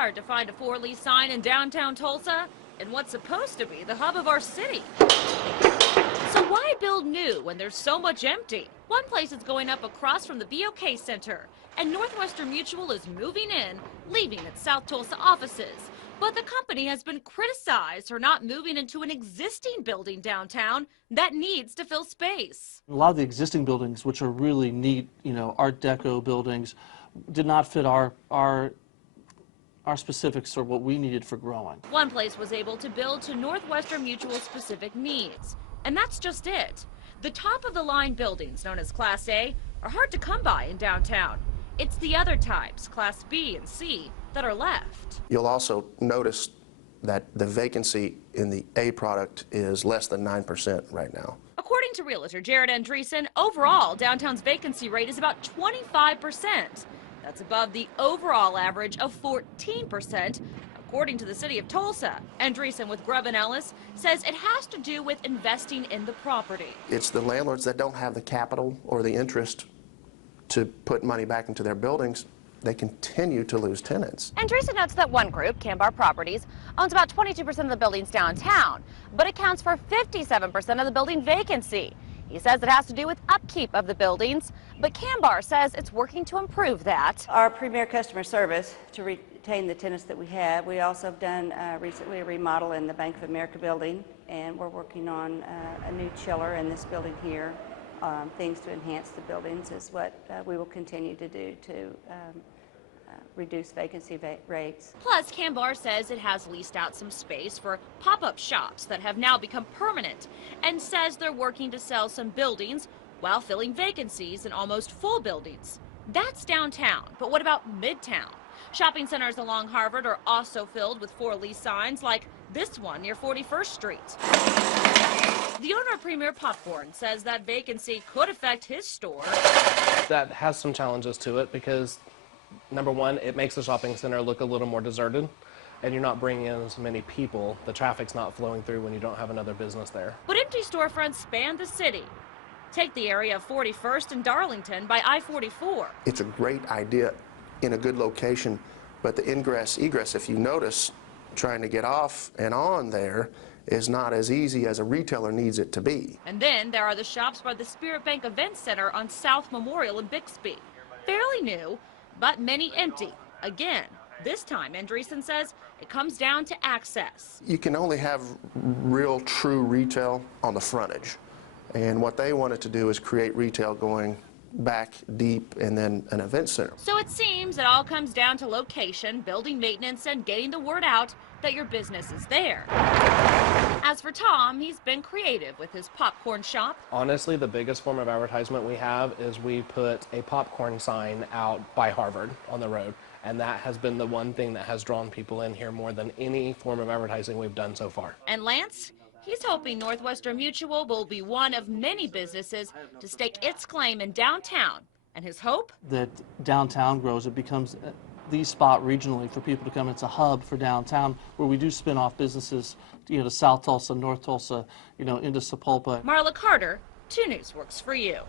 hard to find a for-lease sign in downtown Tulsa in what's supposed to be the hub of our city. So why build new when there's so much empty? One place is going up across from the BOK Center, and Northwestern Mutual is moving in, leaving its South Tulsa offices. But the company has been criticized for not moving into an existing building downtown that needs to fill space. A lot of the existing buildings, which are really neat, Art Deco buildings, did not fit our specifics or what we needed for growing. One place was able to build to Northwestern Mutual's specific needs, and that's just it. The top-of-the-line buildings, known as Class A, are hard to come by in downtown. It's the other types, Class B and C, that are left. You'll also notice that the vacancy in the A product is less than 9% right now. According to realtor Jared Andreessen, overall, downtown's vacancy rate is about 25%. That's above the overall average of 14%, according to the city of Tulsa. Andreessen with Grubb & Ellis says it has to do with investing in the property. It's the landlords that don't have the capital or the interest to put money back into their buildings. They continue to lose tenants. Andreessen notes that one group, Cambar Properties, owns about 22% of the buildings downtown, but accounts for 57% of the building vacancy. He says it has to do with upkeep of the buildings, but Cambar says it's working to improve that. Our premier customer service to retain the tenants that we have. We also have done recently a remodel in the Bank of America building, and we're working on a new chiller in this building here. Things to enhance the buildings is what we will continue to do to reduce vacancy rates. Plus, Cambar says it has leased out some space for pop-up shops that have now become permanent, and says they're working to sell some buildings while filling vacancies in almost full buildings. That's downtown, but what about midtown? Shopping centers along Harvard are also filled with for-lease signs like this one near 41st Street. The owner of Premier Popcorn says that vacancy could affect his store. That has some challenges to it because, number one, it makes the shopping center look a little more deserted, and you're not bringing in as many people. The traffic's not flowing through when you don't have another business there. But empty storefronts span the city. Take the area of 41st and Darlington by I-44. It's a great idea in a good location, but the ingress, egress, if you notice, trying to get off and on there is not as easy as a retailer needs it to be. And then there are the shops by the Spirit Bank Event Center on South Memorial in Bixby. Fairly new, but many empty. Again, this time, Andreessen says, it comes down to access. You can only have real, true retail on the frontage. And what they wanted to do is create retail going back deep and then an event center. So it seems it all comes down to location, building maintenance, and getting the word out that your business is there. As for Tom, he's been creative with his popcorn shop. Honestly, the biggest form of advertisement we have is we put a popcorn sign out by Harvard on the road, and that has been the one thing that has drawn people in here more than any form of advertising we've done so far. And Lance? He's hoping Northwestern Mutual will be one of many businesses to stake its claim in downtown. And his hope? That downtown grows, it becomes the spot regionally for people to come. It's a hub for downtown where we do spin off businesses, to South Tulsa, North Tulsa, into Sapulpa. Marla Carter, 2 News works for you.